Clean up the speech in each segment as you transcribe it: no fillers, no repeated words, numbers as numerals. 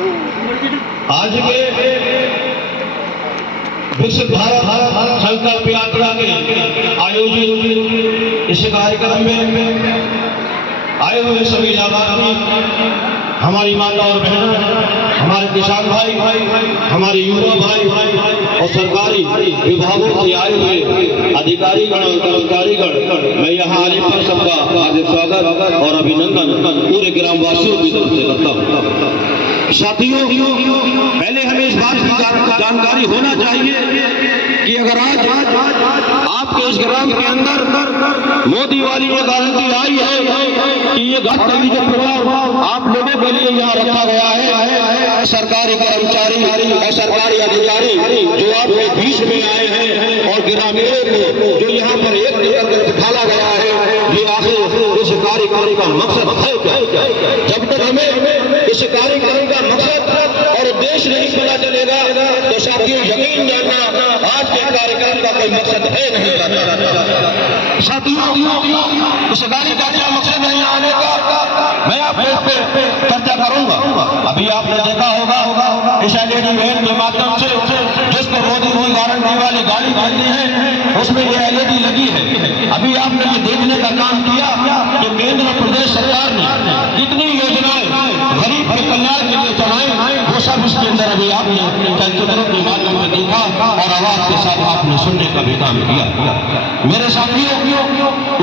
आज के विश्व भारत संकल्प यात्रा के आयोजित इस कार्यक्रम में आए हुए सभी लाभार्थी, हमारी माता और बहन, हमारे किसान भाई, हमारे युवा भाई और सरकारी विभागों से आए हुए अधिकारीगण और कर्मचारीगण, मैं यहाँ आने पर सबका हार्दिक स्वागत और अभिनंदन पूरे ग्रामवासियों की तरफ से करता हूँ। साथियों, पहले हमें इस बात की जानकारी होना चाहिए कि अगर आज आपके इस ग्राम के अंदर मोदी वाली ये गारंटी आई है कि ये घाट जो प्रभाव आप लोगों के लिए यहाँ रखा गया है, सरकारी कर्मचारी, सरकारी अधिकारी जो आपके बीच में आए हैं और ग्रामीणों को जो यहाँ पर एक करके बिठाला गया है, ये आखिर इस कार्यक्रम का मकसद है क्या? जब तक हमें इस कार्यक्रम का मकसद और उद्देश्य नहीं पता चलेगा तो साथियों यकीन जानना आज के कार्यक्रम का कोई मकसद है नहीं करता। साथियों, इस कार्यक्रम का मकसद नहीं आने का मैं आपसे चर्चा करूंगा। अभी आपने देखा होगा इस एलईडी वैन के माध्यम से जिसको मोदी की गारंटी वाली गाड़ी बनती है उसमें ये एलईडी लगी है। अभी आपने ये देखने का काम किया कि केंद्र प्रदेश सरकार ने कितनी योजनाएं गरीब के कल्याण के लिए चलाई, वो सब इसके अंदर अभी आपने चलचित्रों के माध्यम से देखा और आवाज के साथ आपने सुनने का भी काम किया। मेरे साथियों,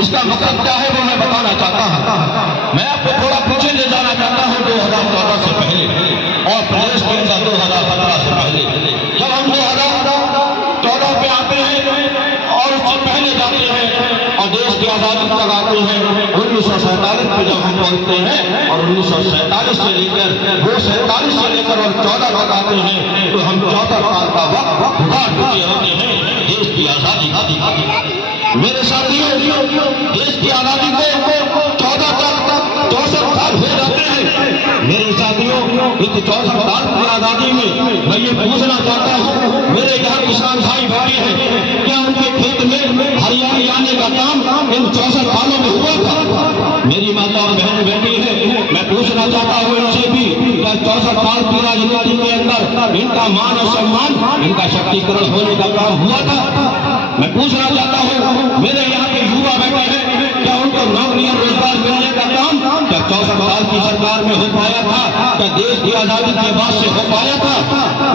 इसका मकसद क्या है वो मैं बताना चाहता हूँ। मैं आपको थोड़ा पीछे ले जाना चाहता हूँ 2014 से पहले और प्रदेश के अंदर 2015 से पहले। जब हम 2014 पे आते हैं और उससे पहले जाते हैं और देश की आजादी तक आते हैं, 1947 पे जब हम पहुंचते हैं और 1947 से लेकर वो 47 से लेकर और 14 तक आते हैं तो हम 14 साल का वक्त गुजार चुके होते हैं देश की आजादी का। मेरे साथियों, देश की आजादी को 64 साल हो जाते हैं। मेरे साथियों, इस 64 साल की आजादी में मैं ये पूछना चाहता हूँ, मेरे यहाँ किसान भाई बैठे हैं, क्या उनके खेत में हरियाली आने का काम इन 64 सालों में हुआ था? मेरी माता और बहन बैठी है, मैं पूछना चाहता हूँ इनसे भी, क्या 64 साल की राजनीति के अंदर इनका मान और सम्मान, इनका शक्तिकरण होने का काम हुआ था? मैं पूछना चाहता हूँ, मेरे यहाँ के युवा बैठे हैं, क्या उनको नौकरी और रोजगार मिलने का काम क्या 64 साल की सरकार में हो पाया था? क्या देश की आजादी के बाद से हो पाया था?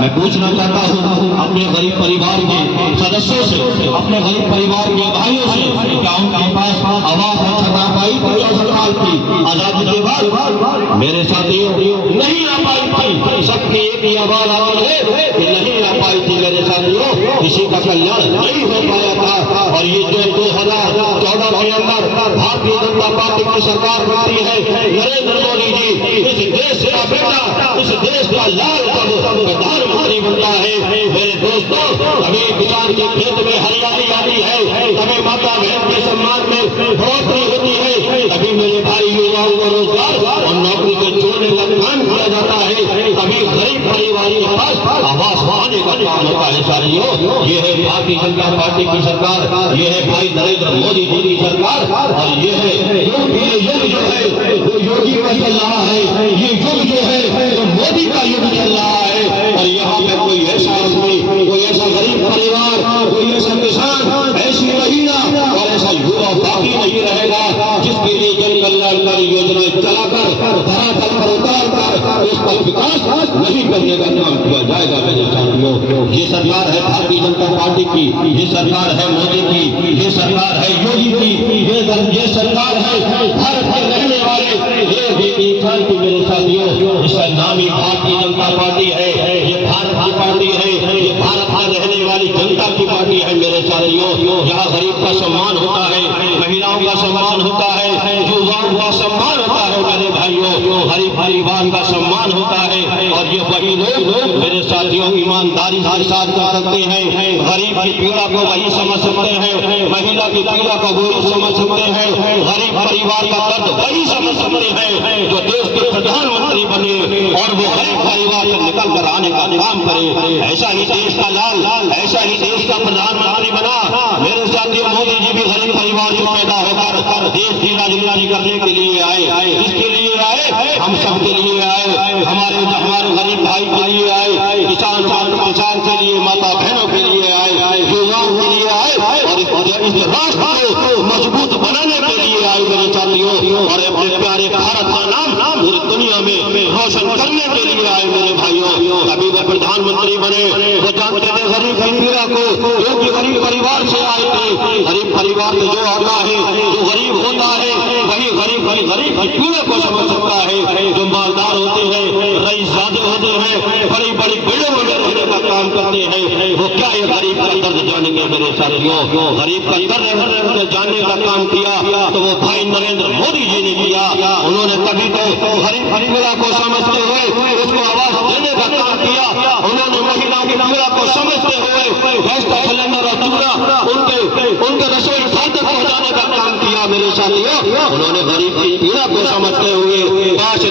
मैं पूछना चाहता हूँ अपने गरीब परिवार के सदस्यों से, अपने गरीब परिवार के भाइयों से, क्या उनके पास आवाज और छटा पाई 64 साल की आजादी के बाद? मेरे साथियों, नहीं आ पाई थी। सबकी एक ही आवाज आती है कि नहीं आ पाई थी मेरे साथियों, किसी का कल्याण नहीं हो पाया था। और ये जो 2014 के अंदर भारतीय जनता पार्टी की सरकार बनती है, नरेंद्र मोदी जी इस देश का बेटा, इस देश का लाल प्रधानमंत्री बनता है। मेरे दोस्तों, कभी किसान के खेत में हरियाली आती है, कभी माता बहन के सम्मान में बढ़ोतरी होती है, कभी मेरे भाई युवाओं को रोजगार और नौकरी को जोड़ने का काम किया जाता है, कभी गरीब परिवार के पास आवास बढ़ाने का काम होता है। साथियों, ये है भारतीय जनता पार्टी की सरकार, ये है भाई नरेंद्र मोदी जी की सरकार और ये है युग जो है वो योगी का चल रहा है, ये युग जो है वो मोदी का युग चल रहा है। और यहाँ पे कोई ऐसा आदमी, कोई ऐसा गरीब परिवार, कोई ऐसा किसान, ऐसी महिला और ऐसा युवा बाकी नहीं रहेगा जिसके लिए जन कल्याणकारी योजनाएं चलाकर धरातल पर उतार कर इस पर विकास नहीं करने का काम किया जाएगा। मेरे साथियों, ये सरकार है भारतीय जनता पार्टी की, ये सरकार है मोदी की, ये सरकार है योगी की, ये सरकार है भारत में रहने वाले ये इंसान की। मेरे साथियों, इसका नाम ही भारतीय जनता पार्टी है, ये भारत की पार्टी है, ये भारत में रहने वाली जनता की पार्टी है। मेरे साथियों, यहाँ गरीब का सम्मान होता है, महिलाओं का सम्मान होता है, युवाओं का सम्मान होता है। मेरे भाइयों, गरीब परिवार का सम्मान होता है और ये वही लोग मेरे साथियों ईमानदारी के साथ कर सकते हैं। गरीब की पीड़ा को वही समझ सकते हैं, महिला की पीड़ा को वही समझ सकते हैं, गरीब परिवार का दर्द वही समझ सकते हैं जो देश के प्रधानमंत्री बने और वो गरीब परिवार से निकल कर आने का काम करे। ऐसा ही देश का लाल, ऐसा ही देश का प्रधानमंत्री बना। मेरे साथियों, मोदी जी भी गरीब परिवार से पैदा होकर देश की राजनीति करने के लिए आए। किसके लिए आए? हम सबके लिए आए। हमारे हमारे गरीब भाई के लिए आए, किसान के लिए, माता बहनों के लिए आए, युवाओं के लिए आए और इस राष्ट्र को मजबूत बनाने के लिए आए मेरे साथियों, और अपने प्यारे भारत का नाम पूरी दुनिया में रोशन करने के लिए आए मेरे भाइयों। कभी वो प्रधानमंत्री बने, वो जानते थे गरीब की पीड़ा को, क्योंकि गरीब परिवार से आए थे। गरीब परिवार में जो आता है, जो गरीब होता है, वही गरीब की पीड़ा को समझ सकता है। जो मालदार होते हैं, रईसजादे होते हैं, बड़ी बड़ी बिल्डिंगों में रहने का काम करते हैं, वो क्या ये गरीब का दर्द जानेंगे मेरे साथियों। गरीब का दर्द जानने का काम किया तो वो भाई नरेंद्र मोदी जी ने किया। उन्होंने तभी तो गरीब की पीड़ा को समझते हुए उसको आवाज देने का काम किया। उन्होंने महिलाओं की पीड़ा को समझते हुए गैस का सिलेंडर और चूल्हा उनके रसोई घर तक पहुंचाने का काम किया मेरे साथियों। उन्होंने गरीब की पीड़ा को समझते हुए 5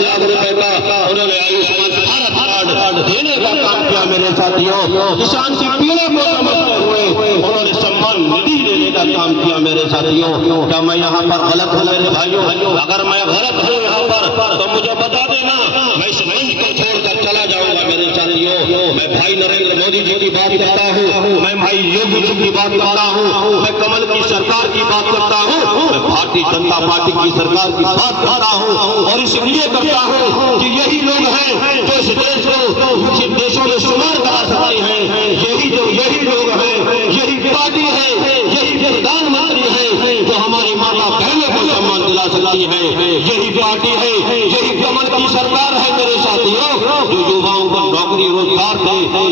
लाख रुपए का उन्होंने आयुष्मान भारत कार्ड देने का काम किया मेरे साथियों। किसान की पीड़ा को समझते हुए उन्होंने सम्मान निधि देने का काम किया मेरे साथियों। क्या मैं यहाँ पर गलत हूँ मेरे भाइयों? अगर मैं गलत हूँ यहाँ पर तो मुझे बता देना, मैं इस मंच को छोड़कर चला जाऊंगा मेरे साथियों। मैं भाई नरेंद्र मोदी जी की बात करता हूँ, मैं भाई योगी जी की बात करता हूँ, मैं कमल की सरकार की बात करता हूँ, मैं भारतीय जनता पार्टी की सरकार की बात करता हूँ। और इसलिए करता हूँ कि यही लोग हैं जो इस देश को विकसित देशों में शुमार करा सकते हैं। यही लोग हैं, यही पार्टी है, यही प्रधानमंत्री है जो हमारी माता बहनों को सम्मान दिला सकती है। यही पार्टी है, यही कमल की सरकार है मेरे साथियों, जो युवाओं को नौकरी रोजगार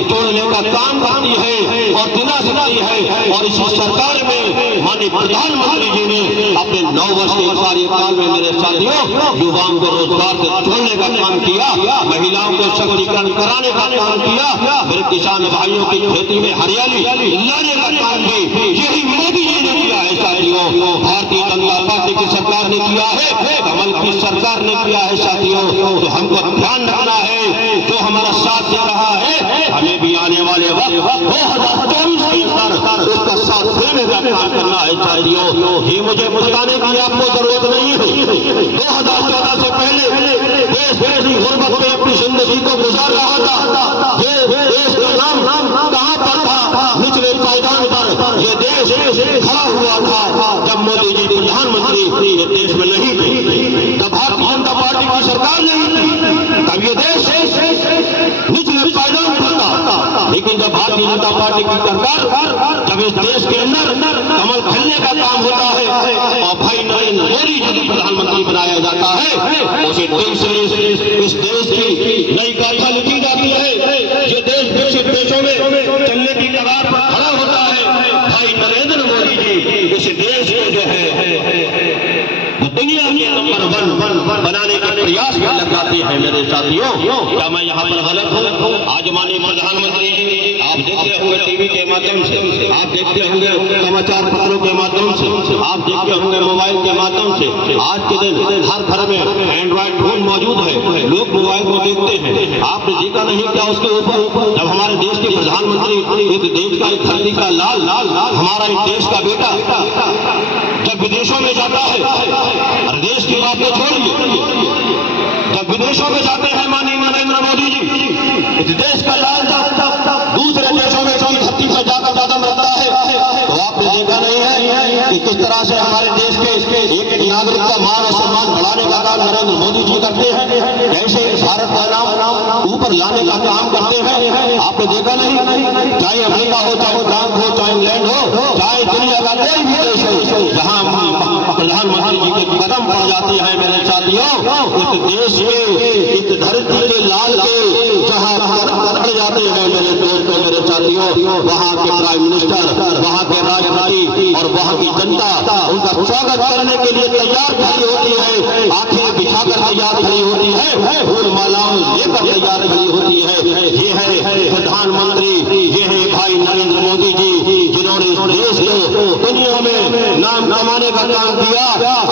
जोड़ने का काम करती है और दिला सकती है। और इसी सरकार में माननीय प्रधानमंत्री जी ने अपने 9 वर्ष के कार्यकाल में मेरे साथियों युवाओं को रोजगार से जोड़ने का काम किया, महिलाओं को सशक्तिकरण कराने का काम किया, मेरे किसान भाइयों की खेती में हरियाली लाने का काम भी यही मोदी जी ने किया है साथियों। भारतीय जनता पार्टी की सरकार ने किया है, कमल की सरकार ने किया है साथियों। तो हमको ध्यान रखना है, जो हमारा साथ दे रहा है हमें भी आने वाले वक्त 2024 के अंदर उसका साथ देने का काम करना है साथियों। ये मुझे बताने की आपको जरूरत नहीं है। 2014 से पहले देश की गुर्बत में अपनी जिंदगी को गुजार रहा था। ये देश का नाम कहाँ पर था? निचले पायदान पर ये देश खड़ा हुआ था जब मोदी जी प्रधानमंत्री ये देश में नहीं थे, जब भारतीय जनता पार्टी की सरकार नहीं थी, तब ये देश निचले पायदान पर था। लेकिन जब भारतीय जनता पार्टी की सरकार, जब इस देश के अंदर कमल खिलने का काम होता है और भाई नरेंद्र मोदी जी को प्रधानमंत्री बनाया जाता है, उसी दिन से इस देश की नई गाथा लिखी जाती है। ये देश विकसित देशों में चलने की कगार पर खड़ा होता है। भाई नरेंद्र मोदी जी इस देश को जो है दुनिया के नंबर 1 बनाने के प्रयास में लग जाते हैं मेरे साथियों। क्या मैं यहाँ पर गलत हूँ? आज माननीय प्रधानमंत्री जी आप देखते होंगे टीवी के माध्यम से, आप देखते होंगे समाचार पत्रों के माध्यम से, आप देखते होंगे मोबाइल के माध्यम से, आज के दिन हर घर में एंड्रॉइड फोन मौजूद है, लोग मोबाइल को देखते हैं। आपने देखा नहीं क्या उसके ऊपर जब हमारे देश के प्रधानमंत्री एक देश का धरती का लाल हमारा एक देश का बेटा जब विदेशों में जाता है, देश की बात को छोड़िए, जब विदेशों में जाते हैं माननीय नरेंद्र मोदी जी, इस देश का लाल दूसरे देशों में जो धरती पर जाकर कदम रखता है, तो आपने देखा नहीं है कि किस तरह से हमारे देश के एक नागरिक का मान और सम्मान बढ़ाने का काम नरेंद्र मोदी जी करते हैं, कैसे भारत का नाम ऊपर लाने का काम करते हैं। आपने देखा नहीं, चाहे अमेरिका हो, चाहे फ्रांस हो, चाहे इंग्लैंड हो, चाहे दुनिया का कोई भी देश हो, जहाँ प्रधानमंत्री जी के कदम पड़ जाते हैं मेरे साथियों, उस देश के इस धरती के लाल के जहाँ पड़ जाते हैं मेरे दोस्तों, मेरे साथियों, वहाँ के प्राइम मिनिस्टर, वहाँ के राष्ट्रपति और वहाँ की जनता उनका स्वागत करने के लिए तैयार खड़ी होती है, आंखें बिछाकर तैयार खड़ी होती है, फूल मालाओं लेकर तैयार खड़ी होती है। ये है प्रधानमंत्री, ये है भाई नरेंद्र मोदी जी, जिन्होंने इस देश को दुनिया में नाम कमाने का काम किया।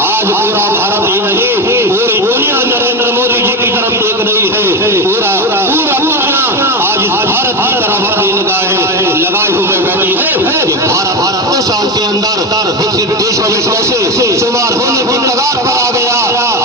आज पूरा भारत ही नहीं, पूरी दुनिया नरेंद्र मोदी जी की तरफ देख रही है। पूरा दुनिया आज इस भारत की तरफ अपनी निगाहें लगाए हुए बैठी है कि भारत 2 साल के अंदर विकसित देशों में कैसे शुमार होने की कगार पर आ गया।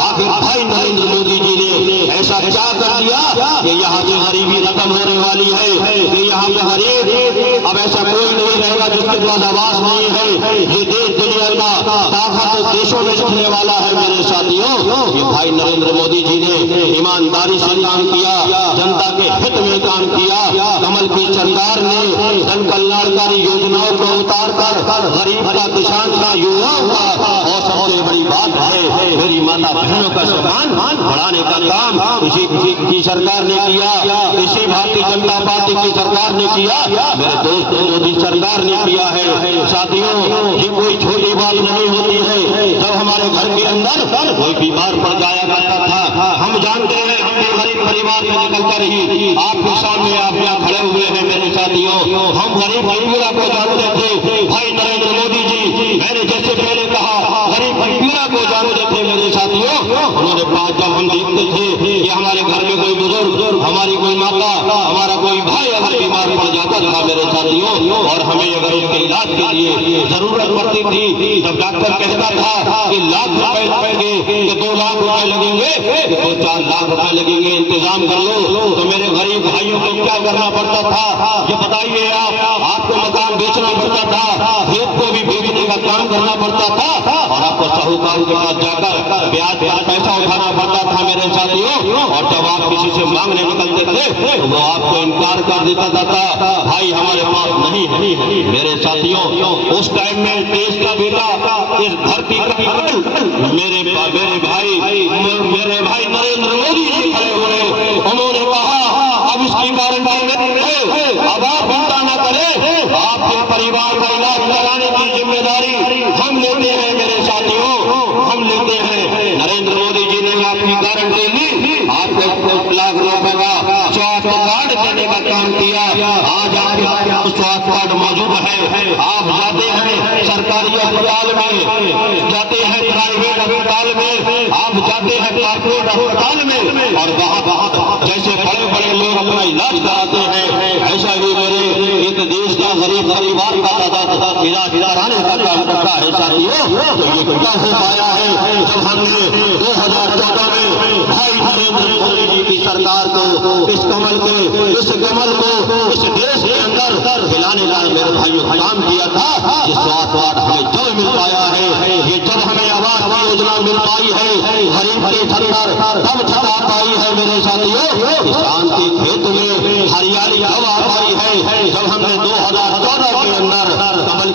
आखिर भाई नरेंद्र मोदी जी ने ऐसा फैसला कर दिया कि यहाँ से गरीबी खत्म होने वाली है, कि यहाँ पे गरीब अब ऐसा कोई नहीं रहेगा जिसके पास आवास नहीं है। ये देश दुनिया का ताकत देशों में दिखने वाला है मेरे साथियों। ये भाई नरेंद्र मोदी जी ने ईमानदारी से काम किया, जनता के हित में काम किया। कमल की सरकार ने जन कल्याणकारी योजनाओं को उतार कर गरीब का, किसान का, युवाओं का और सबसे बड़ी बात है मेरी माता बहनों का सम्मान बढ़ाने का काम इसी की सरकार ने किया, इसी भारतीय जनता पार्टी की सरकार ने किया, मेरे दोस्त मोदी सरकार ने किया है। साथियों, ये कोई छोटी बात नहीं होती है। जब हमारे घर के अंदर कोई बीमार पड़ जाया करता था, हम जानते हैं, हम भी गरीब परिवार में निकलकर ही आपके सामने आप यहाँ खड़े हुए हैं मेरे साथियों। हम गरीब पीड़ा को जानते थे। भाई नरेंद्र मोदी जी, मैंने जैसे पहले कहा, गरीब पीड़ा को जानते थे मेरे साथियों। उन्होंने बात जब हम देखते थे कि हमारे घर में कोई बुजुर्ग, हमारी कोई माता, हमारा कोई भाई अगर बीमार पड़ जाता था मेरे साथियों, और हमें अगर उसके इलाज के लिए जरूरत पड़ती थी, जब डॉक्टर कहता था कि लाख रुपए लगेंगे, कि 2 लाख रुपए लगेंगे, 2-4 लाख रुपए लगेंगे, इंतजाम कर लो, तो मेरे गरीब भाइयों को क्या करना पड़ता था ये बताइए आप। आपको मकान बेचना पड़ता था, खेत को भी बेचने का काम करना पड़ता था, और आपको साहूकार के पास जाकर ब्याज पर पैसा उठाना पड़ता था मेरे साथियों। और जब आप किसी से मांगने निकलते थे तो वो आपको इनकार कर देता था, भाई हमारे पास नहीं है। मेरे साथियों, उस टाइम में देश का बेटा, इस धरती का मेरे भाई नरेंद्र मोदी जी खड़े हुए, उन्होंने कहा अब इसकी गारंटी है, अब आप चिंता न करें, आपके परिवार का इलाज कराने की जिम्मेदारी हम लेते हैं मेरे साथियों, हम लेते हैं। नरेंद्र मोदी जी ने आपकी गारंटी ली, आपको 1 लाख रुपए का स्वास्थ्य कार्ड देने का काम किया। आज आपके पास स्वास्थ्य कार्ड मौजूद है। आप जाते हैं सरकारी अस्पताल में, जाते हैं प्राइवेट अस्पताल में, आप जाते हैं कॉर्पोरेट अस्पताल में, और वहाँ जैसे बड़े बड़े लोग अपना इलाज कराते हैं, ऐसा ही मेरे एक देश का गरीब परिवार का इलाज कराने का काम करता है साथियों। तो ये क्या हो पाया है जब हमने 2014 में भाई नरेंद्र मोदी जी की सरकार को, इस कमल को इस देश के अंदर खिलाने का मेरे भाइयों काम किया था। ये स्वास्थ्य कार्ड हमें जब मिल पाया है, ये जब हमें आवास योजना मिल पाई है, गरीब की सरकार तब छटा पाई है मेरे साथियों। किसान के खेत में हरियाली हवा पाई है जब हमने 2014 के अंदर कमल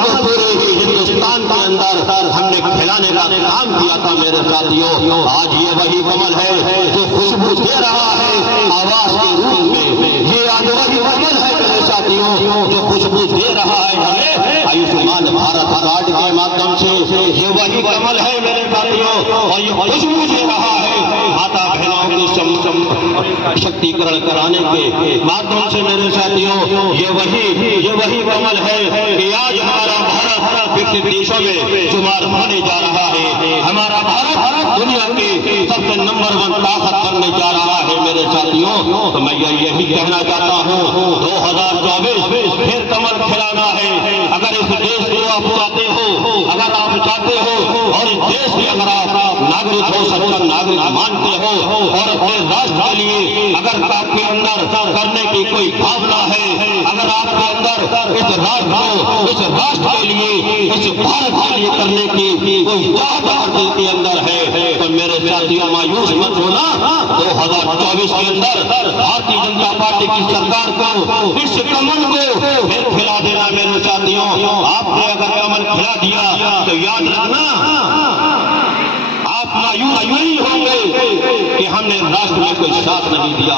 को पूरे ही हिंदुस्तान के अंदर हमने खिलाने का काम किया था मेरे साथियों। आज ये वही कमल है जो खुशबू दे रहा है आवास के रूप में, ये आज वही कमल है मेरे साथियों जो खुशबू दे रहा है हमें आयुष्मान भारत कार्ड के माध्यम से। ये वही कमल है मेरे साथियों, और ये खुशबू दे रहा है माता बहनों की शक्तिकरण कराने के माध्यम से मेरे साथियों। ये वही कमल है कि आज हमारा भारत विकसित देशों में शुमार होने जा रहा है। हमारा भारत दुनिया की सबसे नंबर 1 ताकत बनने जा रहा है मेरे साथियों। तो मैं यही कहना चाहता हूँ, 2024 फिर कमल खिलाना है। अगर इस देश को आप चाहते हो, अगर आप चाहते हो, और इस देश में अगर आप नागरिक हो, सच्चा नागरिक मानते हो, और अपने राष्ट्र के लिए अगर आपके अंदर करने की कोई भावना है, अगर आपके अंदर इस राष्ट्र के लिए, इस भारत के लिए करने की कोई चाहत के अंदर है, तो मेरे साथियों मायूस मत होना। 2024 के अंदर भारतीय जनता पार्टी की सरकार को, इस कमल को फिर खिला देना मेरे साथियों। आपने अगर कमल खिला दिया तो याद रखना, आप मायूस नहीं होंगे कि हमने राष्ट्र में कोई साथ नहीं दिया।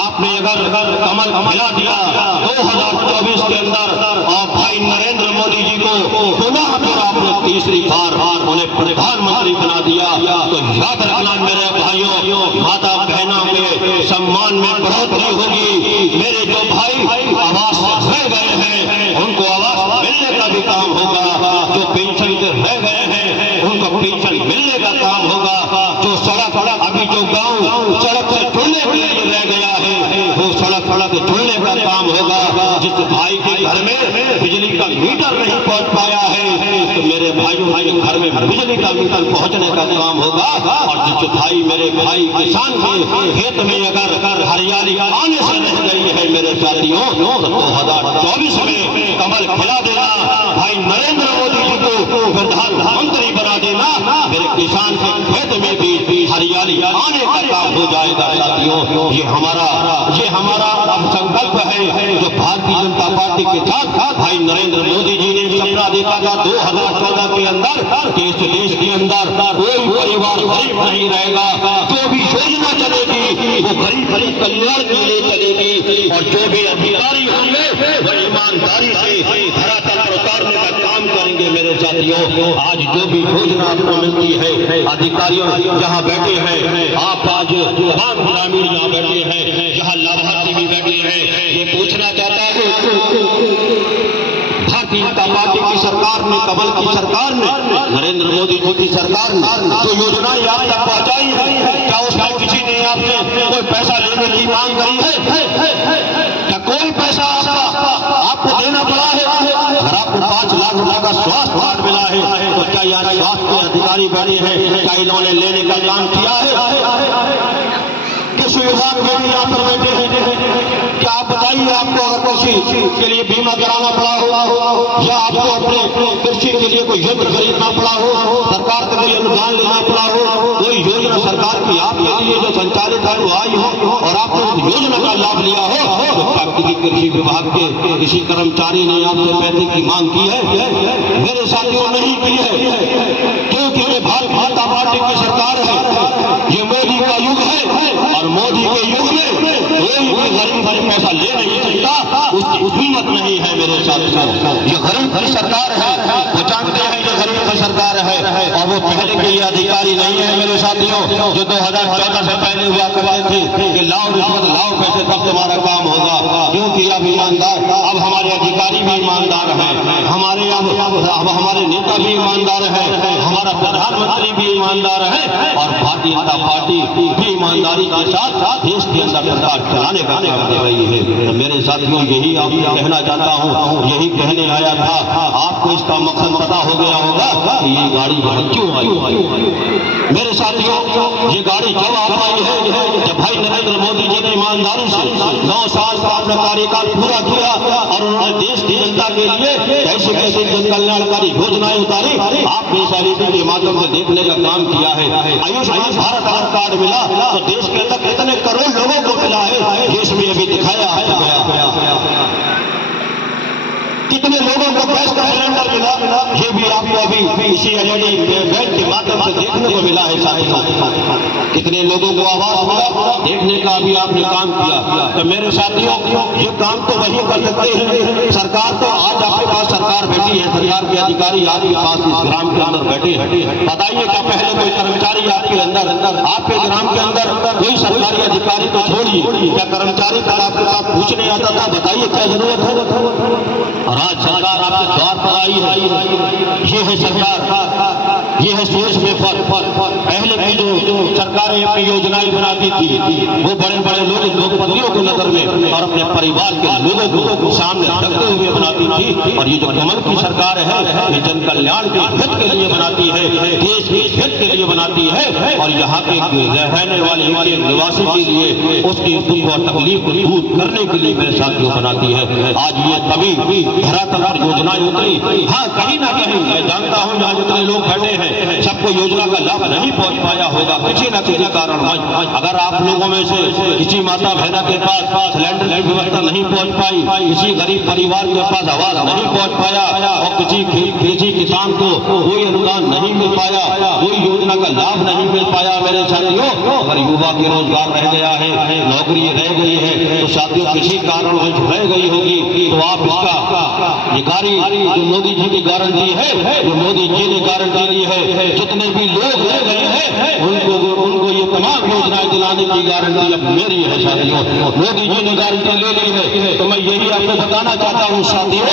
आपने अगर कमल खिला दिया 2024 के अंदर, और भाई नरेंद्र मोदी जी को पुनः फिर आपने तीसरी बार उन्हें प्रधानमंत्री बना दिया, तो याद रखना मेरे भाइयों, माता बहनों के सम्मान में बढ़ोतरी होगी। मेरे जो भाई आवास से रह गए हैं उनको आवास मिलने का भी काम होगा, जो पेंशन से रह गए हैं उनको पेंशन मिलने का काम होगा, जो सड़क अभी जो गांव सड़क से जुड़ने के लिए रह गया है वो सड़क जुड़ने का काम होगा, जिस भाई के घर में बिजली का मीटर नहीं पहुंच पाया है, तो मेरे भाइयों के घर में बिजली का मीटर पहुंचने का काम होगा। और जो भाई मेरे भाई किसान के खेत में अगर हरियाली आने से रह गई है मेरे साथियों, तो 2024 में कमल खिला देना, भाई नरेंद्र मोदी जी को प्रधानमंत्री बना देना, मेरे किसान के खेत में भी हरियाली आने का काम हो जाएगा साथियों। ये हमारा अब संकल्प है जो भारतीय जनता पार्टी के साथ भाई नरेंद्र मोदी जी ने सपना देखा था 2014 के अंदर कि इस देश के अंदर कोई परिवार गरीब नहीं रहेगा, जो भी योजना चलेगी वो गरीब कल्याण के लिए चलेगी, और जो भी अधिकारी होंगे वो ईमानदारी से धरातल उतारने का काम करेंगे मेरे साथियों। आज जो भी योजना आपको मिलती है, अधिकारियों जहाँ बैठे हैं, आप आज तमाम ग्रामीण यहाँ बैठे हैं, जहाँ लाभार्थी भी बैठे हैं, ये पूछना चाहता हूँ भारतीय जनता पार्टी की सरकार ने, कमल की सरकार ने, नरेंद्र मोदी जी की सरकार ने जो योजनाएं आप तक पहुंचाई है, क्या उसमें किसी ने आपसे कोई पैसा लेने की मांग करी है? क्या कोई पैसा आपको देना पड़ा है? अगर आपको 5 लाख रुपए का स्वास्थ्य कार्ड मिला है, तो क्या यहाँ स्वास्थ्य के अधिकारी बैठे हैं, क्या इन्होंने लेने का काम किया है? कृषि विभाग में भी यहाँ पर बैठे हैं, क्या आप बताइए, आपको अगर कृषि के लिए बीमा कराना पड़ा हो, या आपको अपने कृषि के लिए कोई यंत्र खरीदना पड़ा हो, सरकार का कोई अनुदान लेना पड़ा हो, कोई योजना सरकार की आपके लिए जो संचालित है वो आई हो और आपने उस योजना का लाभ लिया हो, तो क्या किसी कृषि विभाग के किसी कर्मचारी ने आपसे पैसे की मांग की है? मेरे साथियों नहीं की है, क्योंकि ये भारतीय जनता पार्टी की सरकार है, ये मोदी का युग है, और मोदी के युग में कोई गरीब पैसा ले नहीं सकता, उसकी कीमत नहीं है मेरे साथियों। ये गरीब की सरकार है, वो जानते हैं ये गरीब की सरकार है, और वो पहले के ये अधिकारी नहीं है मेरे साथियों जो 2014 से पहले हुआ करते थे कि लाओ रिश्वत लाओ पैसे तब तुम्हारा काम होगा, क्योंकि अब ईमानदार, अब हमारे अधिकारी भी ईमानदार हैं, हमारे अब हमारे नेता भी ईमानदार है, हमारा प्रधानमंत्री भी ईमानदार है, और भारतीय जनता पार्टी भी ईमानदारी के साथ देश के अंदर सरकार चलाने का काम कर रही है। तो मेरे साथियों यही आपको कहना चाहता हूँ, यही कहने आया था। आपको इसका मकसद पता हो गया होगा कि ये गाड़ी यहाँ क्यों आई। मेरे साथियों ये गाड़ी जब आ पाई है जब भाई नरेंद्र मोदी जी ने ईमानदारी से 9 साल का अपना कार्यकाल पूरा किया और उन्होंने देश की जनता के लिए कैसे कैसे जन कल्याणकारी योजनाएं उतारी, आपने इस एलईडी के माध्यम से देखने का काम किया है। आयुष्मान भारत अगर कार्ड मिला तो देश के अंदर कितने करोड़ लोगों को मिला है, देश में अभी दिखाया गया। कितने लोगों को गैस का सिलेंडर मिला, ये भी आपको अभी इसी एलईडी बैट के माध्यम से देखने को मिला है साथियों। कितने लोगों को आवाज मिला, देखने का भी आपने काम किया। तो मेरे साथियों ये काम तो वही कर सकते हैं, सरकार तो आज आपके पास सरकार बैठी है, सरकार के अधिकारी आपके पास इस ग्राम के अंदर बैठे हैं। बताइए क्या पहले कोई कर्मचारी आपके अंदर आपके ग्राम के अंदर कोई सरकारी अधिकारी तो छोड़िए, क्या कर्मचारी तक आपके पास पूछने आता था? बताइए क्या जरूरत है? आज सरकार आपके द्वार पर आई है, ये है सरकार, ये है सोच में फर्क। पहले की जो सरकारें अपनी योजनाएं बनाती थी वो बड़े बड़े लोगपतियों को नजर में और अपने परिवार के लोगों को सामने रखते हुए बनाती थी, और ये जो कमल की सरकार है ये जन कल्याण के हित के लिए बनाती है, देश के हित के लिए बनाती है, और यहाँ के रहने वाले निवासी के लिए उसकी दुख और तकलीफ को दूर करने के लिए मेरे साथियों बनाती है। आज ये तभी धरातल पर योजनाएं उतरी। हाँ कहीं ना कहीं मैं जानता हूँ यहाँ जितने लोग बैठे हैं सबको योजना का लाभ नहीं पहुँच पाया होगा किसी न किसी कारण। अगर आप लोगों में से किसी माता बहना के पास सिलेंडर की व्यवस्था नहीं पहुँच पाई, किसी गरीब परिवार के पास आवाज नहीं पहुँच पाया, और किसी किसान को कोई अनुदान नहीं मिल पाया, कोई योजना का लाभ नहीं मिल पाया मेरे साथियों, अगर युवा के रोजगार रह गया है, नौकरी रह गई है, तो साथियों किसी कारण रह गई होगी, तो आप इसका ये गाड़ी जो मोदी जी की गारंटी है, जो मोदी जी ने गारंटी दी है, जितने भी लोग रह गए हैं उनको ये तमाम योजनाएं दिलाने की गारंटी अब मेरी है साथियों। मोदी जी ने गारंटी ले ली है, तो मैं यही आपको बताना चाहता हूँ साथियों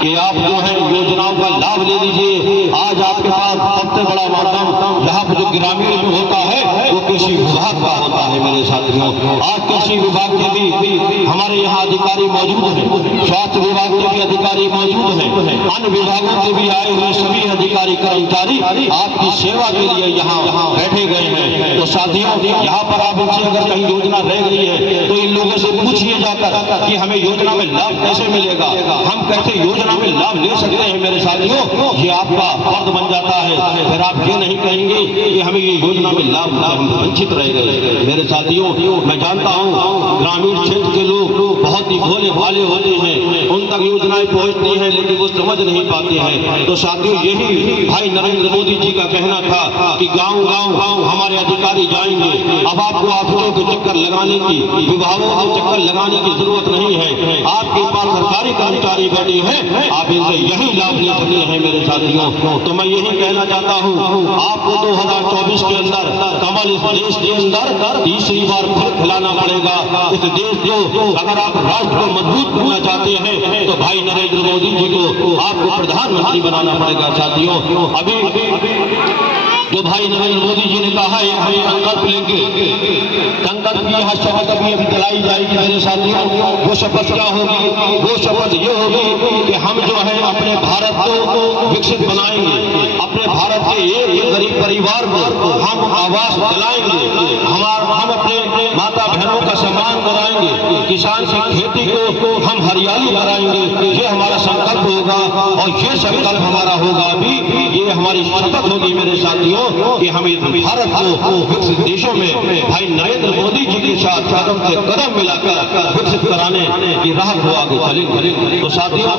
कि आप जो है योजनाओं का लाभ ले लीजिए। आज आपके पास सबसे बड़ा माध्यम यहाँ पर जो ग्रामीण में होता है वो कृषि विभाग का होता है मेरे साथ। साथियों। आज कृषि विभाग के भी हमारे यहाँ अधिकारी मौजूद हैं, स्वास्थ्य विभाग के भी अधिकारी मौजूद हैं, अन्य विभागों के भी आए हुए सभी अधिकारी कर्मचारी आपकी सेवा के लिए यहाँ बैठे गए हैं। तो साथियों, यहाँ पर आप इनसे अगर कहीं योजना रह गई है तो इन लोगों से पूछिए जाकर कि हमें योजना में लाभ कैसे मिलेगा, हम कैसे योजना में लाभ ले सकते हैं। मेरे साथियों, ये आपका फर्ज बन जाता है। फिर आप ये नहीं कहेंगे कि हमें ये योजना में लाभ हम वंचित रह गए। मेरे साथियों, मैं जानता हूँ ग्रामीण क्षेत्र के लोग बहुत ही भोले भाले होते हैं, उन तक योजनाएं पहुँचती हैं लेकिन वो समझ नहीं पाते हैं। तो साथियों, यही भाई नरेंद्र मोदी जी का कहना था कि गाँव गाँव हमारे अधिकारी जाएंगे। अब आपको ऑफिसों के चक्कर लगाने की, विभागों के चक्कर लगाने की जरूरत नहीं है। आपके पास सरकारी कर्मचारी बैठे हैं, आप इनसे यही लाभ ले सकते हैं। मेरे साथियों, तो मैं यही कहना चाहता हूँ, आपको 2024 के अंदर कमल इस देश के अंदर तीसरी बार फिर खिलाना पड़ेगा। इस देश को अगर आप राष्ट्र को मजबूत करना चाहते हैं तो भाई नरेंद्र मोदी जी को आपको प्रधानमंत्री बनाना पड़ेगा। साथियों, अभी जो भाई नरेंद्र मोदी जी ने कहा है हम संकल्प लेंगे, संकल्प की यहाँ शपथ अभी दिलाई जाएगी। मेरे साथियों, वो शपथ क्या होगी? वो शपथ ये होगी कि हम जो है अपने भारत को विकसित बनाएंगे, अपने भारत के एक गरीब परिवार को हम आवास दिलाएंगे, हम अपने माता बहनों का सम्मान कराएंगे, किसान की खेती को हम हरियाली कराएंगे। ये हमारा संकल्प होगा और ये संकल्प हमारा होगा अभी, ये हमारी शपथ होगी मेरे साथियों कि हम इस भारत को विकसित देशों में भाई नरेंद्र मोदी जी के साथ कदम से कदम मिलाकर विकसित कराने की राह को आगे चलेंगे। तो साथियों,